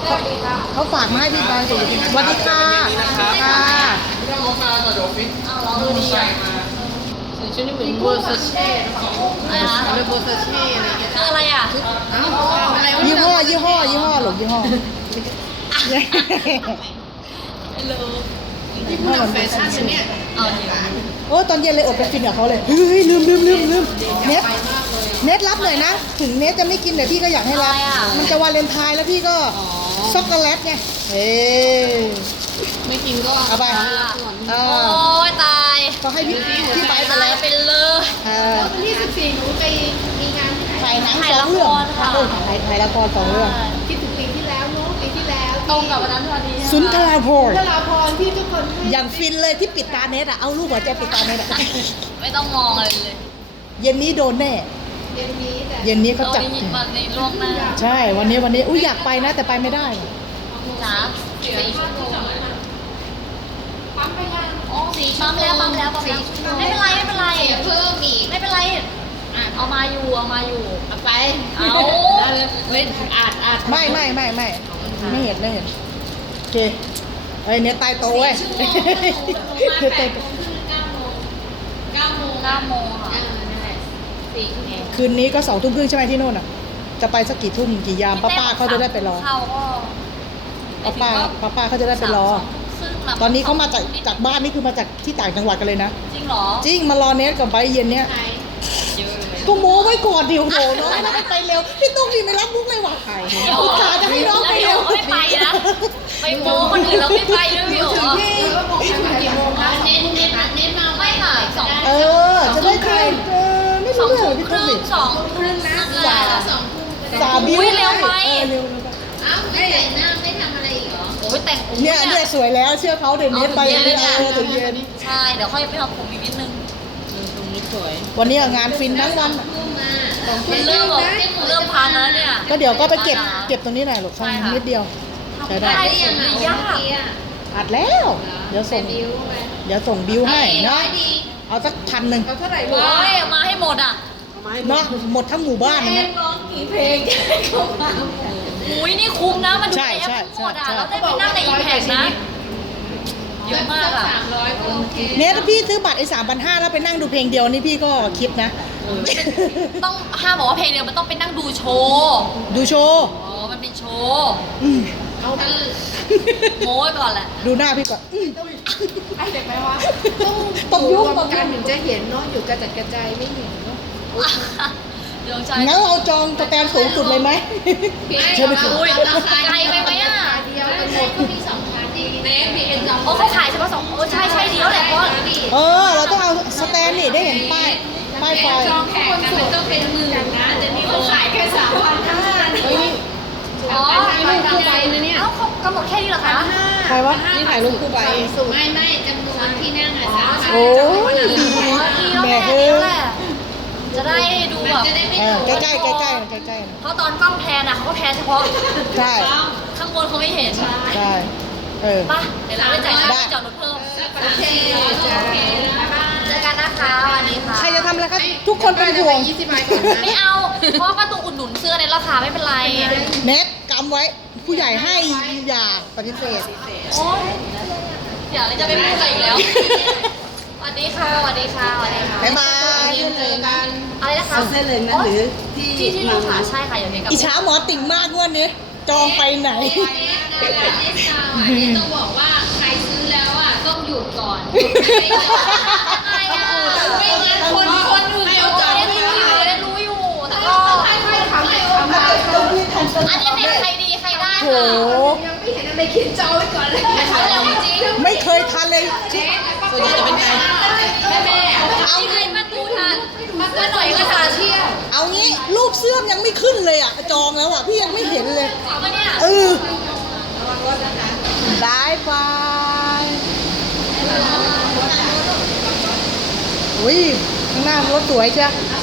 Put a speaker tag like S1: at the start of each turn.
S1: เขาฝากมาให้พี่บอยสวัสดีค่ะค่ะ
S2: ไม่ต้องรถมาต่อเดี๋ยวฟิต
S3: เราดีอ่ะชุดนี้เหมือนเวอร์ซาเช่อะไรนะเป็นเวอร์ซาเช่อะไรอย่างเงี้ยคืออะไรอ่ะอะไรวะ
S1: ยี่ห้อหลงยี่ห้อ
S3: ที่พูดถึงแฟชั่นเนี่ยเอาดีกว่า
S1: โอ้ตอนเย็นเลยอดไปกินกับเขาเลยเฮ้ยลืมเน็ตรับหน่อยนะถึงเน็ตจะไม่กินแต่พี่ก็อยากให้รับมันจะวาเลนไทน์แล้วพี่ก็ช็อกโกแลตไง
S3: ไม่กินก็
S1: เอาไป
S3: โอ้ยตาย
S1: ก็ให้พี่ไปไป
S3: ตาย
S1: แล้ว
S3: ไปเลย
S4: วันที่14หนูไปมีงาน
S1: ถ่ายหนัง2 เรื่องถ่ายละคร2 เรื่อง
S4: คิดถึงปีที่แล้วเนาะปีที่แล้ว
S3: ตรงกับวันนั้นพอดี
S1: สุนทราภรณ์
S4: ทราพรที่ทุกคนให้
S1: อย่างฟินเลยที่ปิดตาเน็ตอ่ะเอาลูกหัวใจปิดตาเน็ตอ่ะ
S3: ไม่ต้องมองอะไรเลย
S1: เย็นนี้โดนแน่
S4: เย็นนี้แต่
S1: เย็นนี้เขา
S3: เรา
S1: จัด
S3: ได้ยินมาในล่วงหน้า
S1: ใช่วันนี้อุ้ยอยากไปนะแต่ไปไม่ได้
S3: จ้า4 ชั่วโมง
S4: ปั๊มไปยัง
S3: อ๋อปั๊มแล้วไม่เป็นไร
S4: เพิ่มอีก
S3: ไม่เป็นไรเอามาอยู่
S4: เอาไป
S3: เอา
S4: เล่นอาด
S1: ไม่เห็นโอเคเอ้ยเน็ตตายโตเว้ยเน็ตตายโต
S4: 9 โมง
S3: 9 โมงค่ะ
S4: นั่นแหละ4 ชั่วโมง
S1: คืนนี้ก็ 2 ทุ่มครึ่งใช่ไหมที่โน่นอ่ะจะไปสักกี่ทุ่มกี่ยามป้าเขาจะได้ไปรอ
S3: เขาก็
S1: ป้าเขาจะได้ไปรอ
S3: ซึ่ง
S1: ตอนนี้เขามาจากบ้านนี่คือมาจากที่ต่างจังหวัดกันเลยนะ
S3: จริงเหรอ
S1: จริงมารอเน็ตก่อนไปเย็นเนี้ย
S4: ใช่
S3: เยอะเลย
S1: ก็โม้ไว้ก่อนเดี๋ยวโหน้องแล้วไปเร็วพี่ตุ้งนี่ไม่รับมุกเลยว่ะอุตส่าห์จะให้น้องไปเร็ว
S3: ไม่ไปนะไปโม้คนอื่นเราไม่ไปด้วยพี่โอ๋
S4: แล้วก็บอกถึงกี่โมงคะเน้นมา
S3: ไม่ค่ะ2
S1: เออจะได้ใครไม่รู้เลยพี่ตุ้งดิ
S3: 2 ทุ่มนะ
S4: บ่ายละ2 ทุ่มก็ได้
S1: สาบิ้ว
S3: เร็วไป
S1: เร็ว
S4: อ้าวไม่แต่งหน้าไม่ทำอะไรอีกเหรอ
S3: โอ้ยแต่ง
S1: เนี่ยสวยแล้วเชื่อเขาเดี๋ยวเน็ตไปถึงเย็น
S3: ใช่เดี๋ยวค่อยไปทำผมอีกนิดนึง
S4: ตรงนี้สวย
S1: วันนี้งานฟินทั้งวัน
S4: ทุ่มมา
S3: มันเริ่มพันแล้วเนี่ย
S1: ก็เดี๋ยวก็ไปเก็บตรงนี้หน่อยหรอกช่างนิดเดียวใช้ได้
S3: ได้ยังไงยาก
S1: อัดแล้ว เดี๋ยวส่งบิวให้เนาะเอาสัก1,000
S4: เขาเท่าไหร่
S3: โอ้ยมาให้หมดอ่ะ
S1: เนาะหมดทั้งหมู่บ้านเลยนะ
S4: ร้องกี่เพลงเข้ามา
S3: อุ้ยนี่คุ้มนะมันดู
S1: ใช่
S3: ในแอป
S1: ใช่
S3: ทั้งหมดอ่ะ
S1: ใช่
S3: เราได้ไปนั่งในอีแพกนะเยอะมากอ่ะ
S4: 300ก็โอเค
S1: เนี่ยถ้าพี่ซื้อบัตรไอ้3,500แล้วไปนั่งดูเพลงเดียวนี่พี่ก็คิดนะ
S3: ต้องห้ามบอกว่าเพลงเดียวมันต้องไปนั่งดูโชว์
S1: ดูโชว์
S3: อ๋อมันเป็นโชว์
S4: เอาท่าน
S3: โม้ไว้ก่อนแหละ
S1: ดูหน้าพี่ก่อน
S4: ไอ้เด็กไหมวะ
S1: ต้องยุบ
S4: รวมกันถึงจะเห็นเนาะอยู่กระจัดกระจายไม่เห็นเนาะ
S3: เดี๋ยวใจ
S1: งั้นเราจองสแตนสูงสุดเลยไหม เชิญไปสิ
S3: อุ้ยไกลไปไหมอ่ะ
S4: เดียวกันหมดก็มี2 คันเองเน็ตพีเอ็น
S3: โอ้เขาขายเฉพาะ2โอ้ใช่เดียวแหละเพราะ
S1: เราต้องเอาสแตนนี่ได้เห็นป้ายไฟ
S4: จองแขกกันมันต้องเป็นหมื่นนะแต่นี่เขาขายแค่3,500
S3: อ๋อ
S4: ถ่ายรูปคู่ใบนะเนี่ย
S3: เอ้าเขากำหนดแค่นี้เหรอคะ
S1: ใครวะ
S4: นี่ถ่ายรูปคู่ใบไม่จำนวนที่นั่งอ่ะ3,000
S1: โอ้ย
S3: อ๋อดีแล้วแหละดีแล้วแหละจะได้ดูแบบ
S4: จะได้ไม่
S1: ใกล้ๆใกล้ๆ
S3: เพราะตอนกล้องแพนอ่ะเขาก็แพนเฉพาะ
S1: ใช่
S3: ข้างบนเขาไม่เห็น
S1: ใช่
S3: ป่ะเดี๋ยวเราได้จ่ายค่าจอดรถเพิ่ม
S4: โอเคจ้า
S3: เจอกันนะคะวันนี้ค่ะ
S1: ใครจะทำอะไรคะทุกคนเป็นห่วง
S4: 20 ใบก่อนนะ
S3: ไม่เอา เพราะว่าต้องอุดหนุนเสื้อในราคาไม่เป็นไร
S1: เน็ตกำไว้ ผู้ใหญ่ให้อย่าปฏิเสธ
S3: โอ๊ยอย่าเลยจะไม่พูดอะไรอีกแล้วสวัสดีค่ะสวัสดีค่ะสวัสดีค่ะ
S1: บ๊ายบาย
S4: เจอกัน
S3: อะไรนะคะ
S2: เส้นเลยนะหรือ
S3: ที่เราค่ะใช่ค่ะอย่างเดียวกับ
S1: อิจฉาหมอติ่งมากงวันนี้จองไปไหน
S4: นี่ต้องบอกว่าใครซื้อแล้วอ่ะต้องหยุดก่อน
S3: อะไรอ่ะ
S4: ไม่งั้นคนอื่นเขาจะ
S3: ได้
S4: ไม่
S3: รู้อยู่
S4: ได้
S3: ได้รู้อยู่แต่ก็
S4: ค่อยๆทำให้ทำมา
S3: อันนี้เพลงใครดีใครได้
S1: โห
S3: ค่ะ
S4: ยังไม่เห็นอะไรคิดจอไว้ก่อนเลย
S3: เขาเร็วจริง
S1: ไม่เคยทันเลย
S4: ส่วนใหญ่จะเป็นไงแม่
S3: เอาไงมาดูทันมาก็หน่อยก็ทันเที่ยว
S1: เอางี้รูปเสื้อมยังไม่ขึ้นเลยอ่ะ จองแล้วอ่ะ พี่ยังไม่เห็นเลย
S3: เอามาเนี่ย
S1: บายบายอุ้ยข้างหน้ารถสวยใช่ไหม